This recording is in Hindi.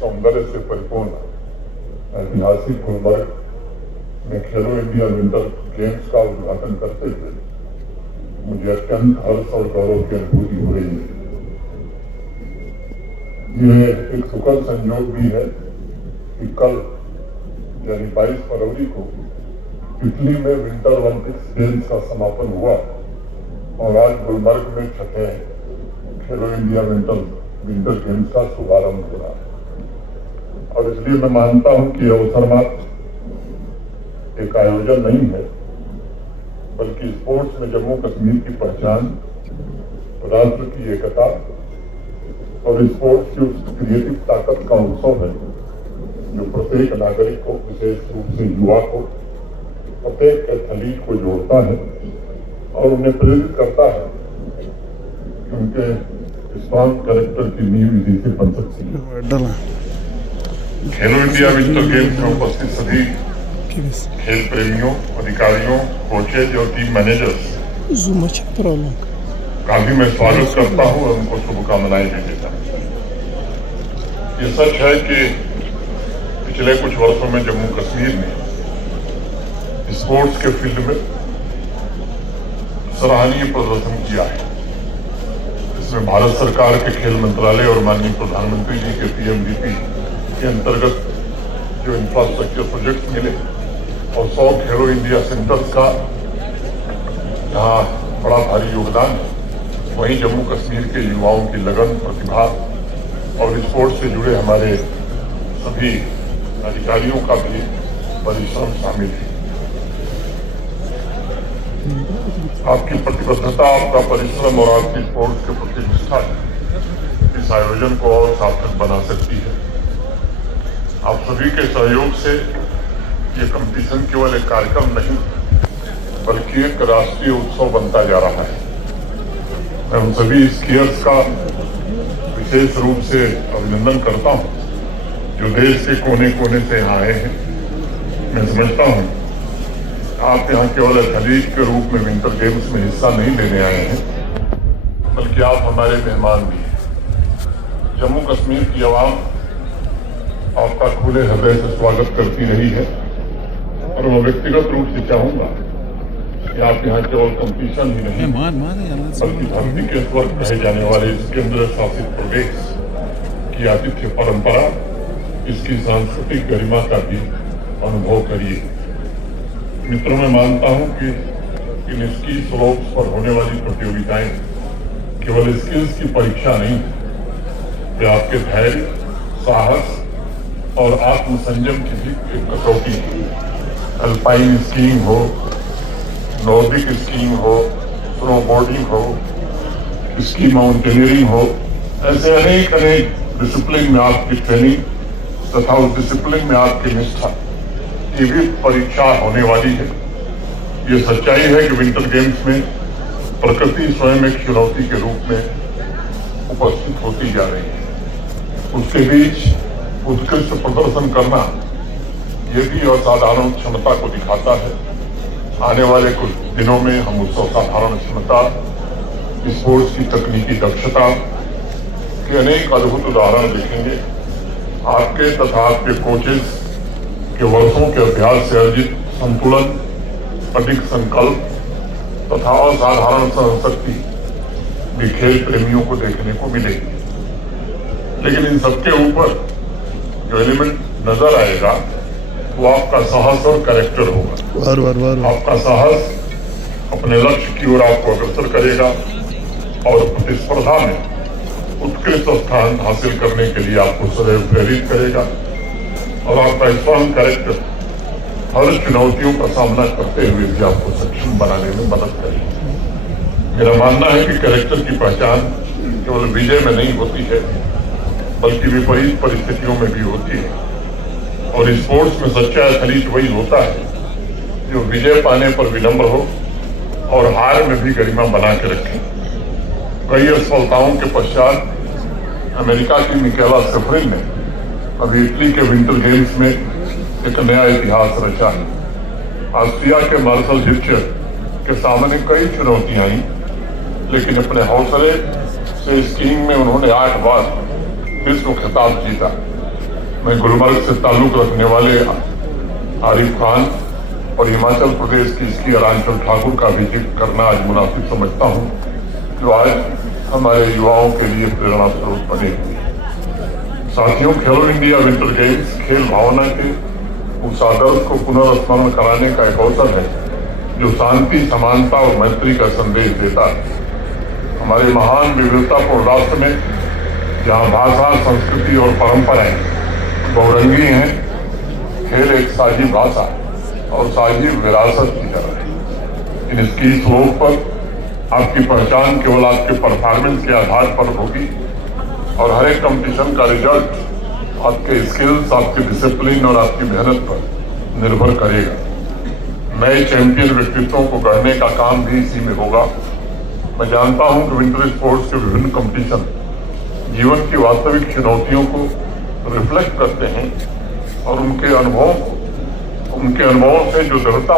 सौंदर्य से परिपूर्ण ऐतिहासिक गुलबर्ग में खेलो इंडिया विंटर गेम्स का उद्घाटन करते हुए मुझे अत्यंत हर्ष और गौरव की अनुभूति हो रही है। यह एक सुखद संयोग भी है कि कल यानी 22 फरवरी को इटली में विंटर ओलंपिक्स गेम्स का समापन हुआ और आज गुलबर्ग में छठे खेलो इंडिया विंटर गेम्स का शुभारंभ हो रहा है। और इसलिए मैं मानता हूं कि अवसर मात्र एक आयोजन नहीं है, बल्कि स्पोर्ट्स में जम्मू कश्मीर की पहचान, राष्ट्र की एकता और स्पोर्ट्स की उस क्रिएटिव ताकत का उत्सव है जो प्रत्येक नागरिक को, विशेष रूप से युवा को, प्रत्येक एथलीट को जोड़ता है और उन्हें प्रेरित करता है कि उनके स्ट्रॉन्ग कैरेक्टर की नींव इसी से बन सकती है। खेलो इंडिया विंटर गेम्स में उपस्थित सभी खेल प्रेमियों, अधिकारियों, कोचेज और टीम मैनेजर्स का भी मैं स्वागत करता हूं और उनको शुभकामनाएं भी देता हूं। ये सच है कि पिछले कुछ वर्षों में जम्मू कश्मीर ने स्पोर्ट्स के फील्ड में सराहनीय प्रदर्शन किया है। इसमें भारत सरकार के खेल मंत्रालय और माननीय प्रधानमंत्री जी के पीएमडीपी के अंतर्गत जो इंफ्रास्ट्रक्चर प्रोजेक्ट मिले और 100 खेलो इंडिया सेंटर्स का जहाँ बड़ा भारी योगदान है, वहीं जम्मू कश्मीर के युवाओं की लगन, प्रतिभा और स्पोर्ट्स से जुड़े हमारे सभी अधिकारियों का भी परिश्रम शामिल है। आपकी प्रतिबद्धता, आपका परिश्रम और आपकी स्पोर्ट्स के प्रति निष्ठा इस आयोजन को और सार्थक बना सकती है। आप सभी के सहयोग से ये कंपटीशन केवल एक कार्यक्रम नहीं, बल्कि एक राष्ट्रीय उत्सव बनता जा रहा है। मैं उन सभी स्कीयर्स का विशेष रूप से अभिनंदन करता हूं जो देश के कोने कोने से यहाँ आए हैं। मैं समझता हूं आप यहाँ केवल एथलीट के रूप में विंटर गेम्स में हिस्सा नहीं लेने आए हैं, बल्कि आप हमारे मेहमान भी हैं। जम्मू कश्मीर की आवाम आपका खुले हृदय से स्वागत करती रही है और मैं व्यक्तिगत रूप से चाहूंगा कि आप यहाँ केवल कंपटीशन ही नहीं, बल्कि धरती के स्वर्ग कहे जाने वाले इस केंद्र शासित प्रदेश की आतिथ्य परंपरा, इसकी सांस्कृतिक गरिमा का भी अनुभव करिए। मित्रों, मैं मानता हूं कि इन स्की स्लोप्स पर होने वाली प्रतियोगिताएं केवल स्किल्स की परीक्षा नहीं है, वे आपके धैर्य, साहस और आत्मसंयम की भी एक कसौटी है। अल्पाइन स्कीइंग हो, नॉर्डिक स्कीइंग हो, स्नोबोर्डिंग हो, स्की माउंटेनियरिंग हो, ऐसे अनेक डिसिप्लिन में आपकी ट्रेनिंग तथा उस डिसिप्लिन में आपकी निष्ठा की भी परीक्षा होने वाली है। ये सच्चाई है कि विंटर गेम्स में प्रकृति स्वयं एक चुनौती के रूप में उपस्थित होती जा रही है। उसके बीच उत्कृष्ट प्रदर्शन करना ये भी असाधारण क्षमता को दिखाता है। आने वाले कुछ दिनों में हम उस असाधारण क्षमता, स्पोर्ट्स की तकनीकी दक्षता के अनेक अद्भुत उदाहरण देखेंगे। आपके तथा आपके कोचेस के वर्षों के अभ्यास से अर्जित संतुलन, अडिग संकल्प तथा असाधारण सहनशक्ति भी खेल प्रेमियों को देखने को मिलेगी। लेकिन इन सबके ऊपर जो एलिमेंट नजर आएगा वो आपका साहस और कैरेक्टर होगा। आपका साहस अपने लक्ष्य की ओर आपको अग्रसर करेगा और प्रतिस्पर्धा में उत्कृष्ट स्थान हासिल करने के लिए आपको सदैव प्रेरित करेगा। और आपका स्ट्रॉन्ग कैरेक्टर हर चुनौतियों का सामना करते हुए भी आपको सक्षम बनाने में मदद करेगी। मेरा मानना है कि कैरेक्टर की पहचान केवल विजय में नहीं होती है, बल्कि विपरीत परिस्थितियों में भी होती है। और स्पोर्ट्स में सच्चा एथलीट वही होता है जो विजय पाने पर विनम्र हो और हार में भी गरिमा बना के रखे। कई असफलताओं के पश्चात अमेरिका की मिकेला शिफरिन ने अभी इटली के विंटर गेम्स में एक नया इतिहास रचा है। ऑस्ट्रिया के मार्शल हिटचर के सामने कई चुनौतियां आई, लेकिन अपने हौसले से स्कीइंग में उन्होंने 8 बार विश्व खिताब जीता। मैं गुलमर्ग से ताल्लुक रखने वाले आरिफ खान और हिमाचल प्रदेश की इसकी अरांचल ठाकुर का भी जिक्र करना आज मुनासिब समझता हूँ, जो आज हमारे युवाओं के लिए प्रेरणा स्रोत बने हुए हैं। साथियों, खेलो इंडिया विंटर गेम्स खेल भावना के उस आदर्श को पुनर्स्मरण कराने का एक अवसर है जो शांति, समानता और मैत्री का संदेश देता है। हमारे महान विविधतापूर्ण राष्ट्र में जहाँ भाषा, संस्कृति और परंपराएं बहुरंगी हैं, खेल एक साझी भाषा और साझी विरासत की तरह है। इसकी स्लोक पर आपकी पहचान केवल आपके परफॉर्मेंस के आधार पर होगी और हर एक कंपटीशन का रिजल्ट आपके स्किल्स, आपके डिसिप्लिन और आपकी मेहनत पर निर्भर करेगा। नए चैंपियन व्यक्तित्वों को गढ़ने का काम भी इसी में होगा। मैं जानता हूं कि विंटर स्पोर्ट्स के विभिन्न कंपटीशन जीवन की वास्तविक चुनौतियों को रिफ्लेक्ट करते हैं और उनके अनुभवों से जो दृढ़ता